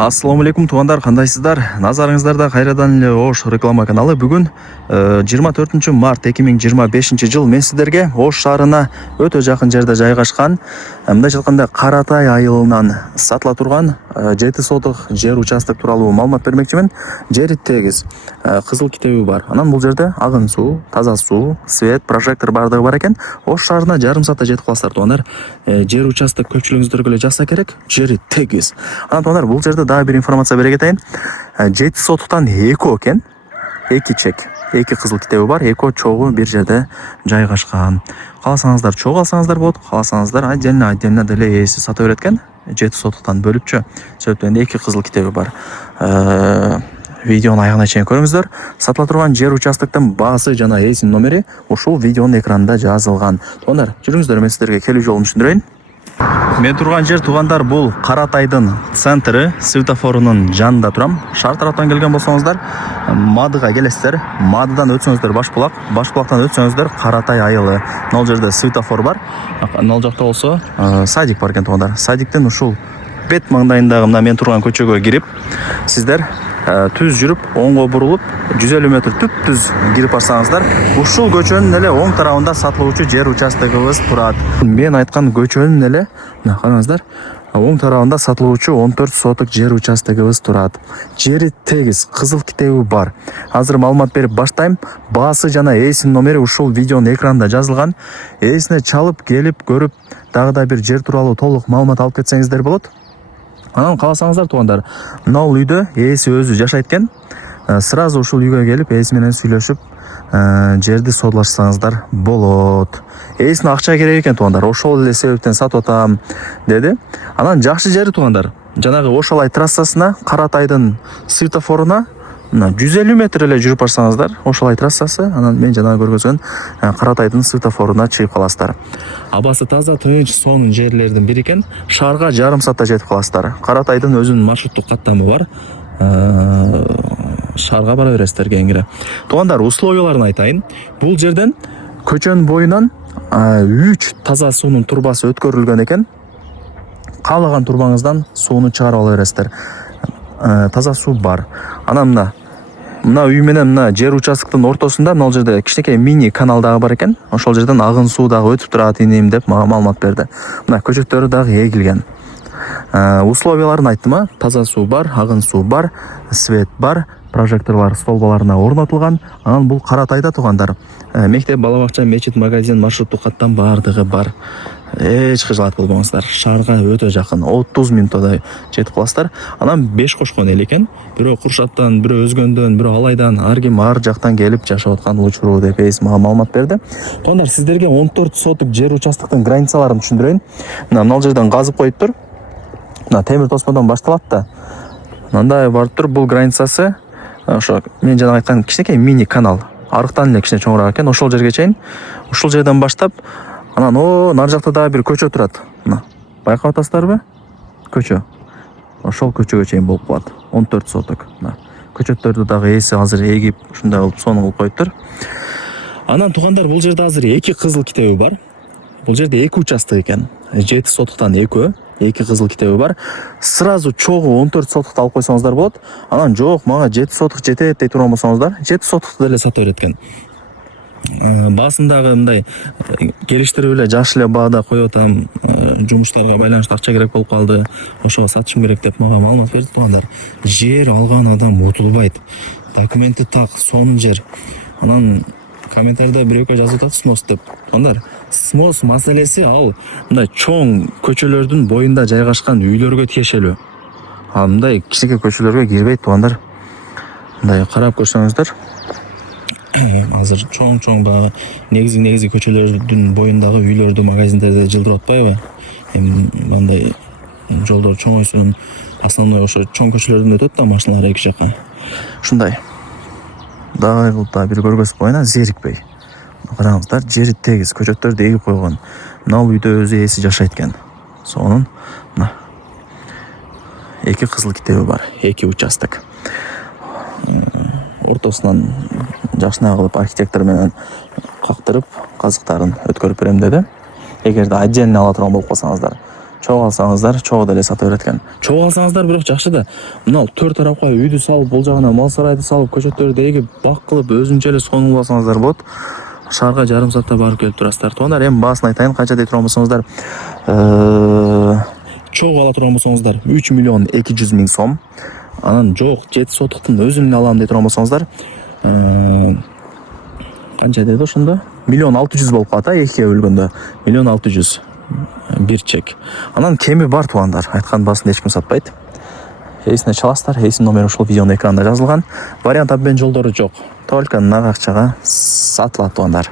Ассаламу алейкум туугандар, кандайсыздар? Назарыңыздарда кайрадан эле Ош реклама каналы. Бүгүн 24 март 2025 жыл мен сиздерге Ош шаарына өтө жакын жерде жайгашкан, мындай айтканда Каратай айылынан сатыла турган 7 соток жер участок тууралуу маалымат бермекчимин. Жери тегиз, кызыл китеби бар. Анан бул жерде агын суу, таза суу, свет, прожектор бардыгы бар экен. Ош шаарына жарым саатта жетип каласыздар туугандар. Жер участок көпчүлүгүңүздөргө эле жакса керек. Жери тегиз. Анан туугандар, бул жерде дагы бир информация бере кетейин. 7 сотуктан 2 экен, 2 чек, 2 кызыл китеби бар, 2 чогуу бир жерде жайгашкан. Кааласаңыздар чогуу алсаңыздар болот, кааласаңыздар отдельно деле ээси сата берет экен. 7 сотуктан бөлүпчү. Себептен 2 кызыл китеби бар. Видеонун аягына чейин көрүңүздөр. Сатыла турган жер участоктун баасы жана ээсинин номери ушул видеонун экранында жазылган. Туугандар, жүрүңүздөр, мен сиздерге келүү жолун түшүндүрөйүн. Мен турган жер туугандар бул Каратайдын центри, светофорунун жанында турам. Шаар тараптан келген болсоңуздар, Мадыга келесиздер. Мадыдан өтсөңүздөр Башбулак, Башбулактан өтсөңүздөр Каратай айылы. Ал жерде светофор бар. Ал жакта болсо садик бар экен туугандар. Садиктин ушул бет маңдайындагы мына мен турган көчөгө кирип, сиздер түз жүрүп, оңго бурулуп, 150 метр түп-түз кирип барсаңыздар, ушул көчөнүн эле оң тарабында сатылуучу жер участогубуз турат. Мен айткан көчөнүн эле, мына караңыздар, оң тарабында сатылуучу 14 соток жер участогубуз турат. Жери тегиз, кызыл китеби бар. Азыр маалымат берип баштайм. Баасы жана ээсинин номери ушул видеонун экранында жазылган. Ээсине чалып келип көрүп, дагы да бир жер тууралуу толук маалымат алып кетсеңиздер болот. Анан кааласаңыздар туугандар, мына үйдө ээси өзү жашайт экен. Сразу ушул үйгө келип ээси менен сүйлөшүп, жерди содалашсаңыздар болот. Ээсине акча керек экен туугандар. Ошол эле себептен сатып атам деди. Анан жакшы жери туугандар. Жанагы Ошалай трассасына, Каратайдын светофоруна 150 метр эле жүрүп барсаңыздар, Ошалай трассасы, анан мен жанагы көргөзгөн Каратайдын светофоруна чыгып каласыздар. Абасы таза, тынч, сонун жерлердин бири экен. Шаарга жарым саатта жетип каласыздар. Каратайдын өзүнүн маршруттук каттамы бар. Шаарга бара бересиздер кеңири. Туугандар, условияларын айтайын. Бул жерден көчөнүн боюнан 3 таза суунун турбасы өткөрүлгөн экен. Каалаган турбаңыздан сууну чыгарып ала бересиздер. Таза суу бар. Анан мына үй менен мына жер участоктун ортосунда мына жерде кичинекей мини канал дагы бар экен. Ошол жерден агын суу дагы өтүп турат иним деп мага маалымат берди. Мына көчөттөрү дагы эгилген. Условияларын айттым, таза суу бар, агын суу бар, свет бар, прожекторлор столбаларына орнотулган. Анан бул Каратайда туугандар. Мектеп, бала бакча, мечит, магазин, маршруттук каттам бардыгы бар. Эч кыжалат болбоңуздар. Шаарга өтө жакын, 30 мүнөттөй жетип каласыздар. Анан 5 кошкон эл экен. Бирөө Куршаттан, бирөө Өзгөндөн, бирөө Алайдан, ар ким ар жактан келип жашап аткан учуру деп ээси мага маалымат берди. Туугандар, сиздерге 14 соток жер участоктун границаларын түшүндүрөйүн. Мына жерден казып коюптур. Мына темир тосмодон башталат да. Мындай барып тур, бул границасы ошо мен жана айткан кичинекей мини канал. Арыктан эле кичине чоңураак экен, ошол жерге чейин. Ушул жерден баштап, анан нар жакта дагы бир көчө турат. Мына байкап атасыздарбы? Көчө. Ошол көчөгө чейин болуп калат. 14 соток. Мына көчөттөрдү дагы ээси азыр эгип, ушундай кылып сонун кылып коюптур. Анан туугандар, бул жерде азыр 2 кызыл китеби бар. Бул жерде 2 участок экен. 7 сотуктан 2 кызыл китеби бар. Сразу чогуу 14 сотукты алып койсоңуздар болот. Анан жок, мага 7 сотук жетет дей турган болсоңуздар, 7 сотукту деле сата берет экен. Баасындагы мындай келиштирип эле жакшы эле баада коюп атам, жумуштарга байланыштуу акча керек болуп калды, ошого сатышым керек деп мага маалымат берди туугандар. Жер алган адам утулбайт. Документи так, сонун жер. Анан комментарийде бирөөгө жазып атат снос деп. Туугандар, снос маселеси ал мындай чоң көчөлөрдүн боюнда жайгашкан үйлөргө тиешелүү. Ал мындай кичинекей көчөлөргө кирбейт туугандар. Мындай карап көрсөңүздөр, азыр чоң баягы негизи көчөлөрдүн боюндагы үйлөрдү, магазиндерди жылдырып атпайбы? Мындай жолдор чоңойсун, основной ошо чоң көчөлөрдөн өтөт да машиналар эки жакка. Ушундай. Дагы кылып бир көргөзүп коюна, зерикпей. Караңыздар, жери тегиз, көчөттөрдү эгип койгон. Мына үйдө өзү ээси жашайт экен. Сонун мына 2 кызыл китеби бар, 2 участок. Ортосунан жакшына кылып архитектор менен кактырып, казыктарын өткөрүп берем деди. Эгерде отдельно ала турган болуп калсаңыздар, чогуу алсаңыздар чогуу деле сата берет экен. Чогуу алсаңыздар бирок жакшы да. Мына 4 тарапка үйдү салып, бул жагына мал сарайды салып, көчөттөрдү эгип, бак кылып, өзүнчө эле сонун алсаңыздар болот. Шаарга жарым саатта барып келип турасыздар. Туугандар, эми баасын айтайын, канча дей турган болсоңуздар. Чогуу ала турган болсоңуздар 3 миллион 200 миң сом. Анан жок, 7 сотуктун өзүн алам дей турган болсоңуздар, канча деди ошондо? 1 600 болуп калат, экиге бөлгөндө. 1 600 бир чек. Анан кеми бар туугандар, айткан баасын эч ким сатпайт. Эсине чаласыздар, эсинин номери ушул видеонун экранында жазылган. Вариант обмен жолдору жок. Только нак акчага сатылат туугандар.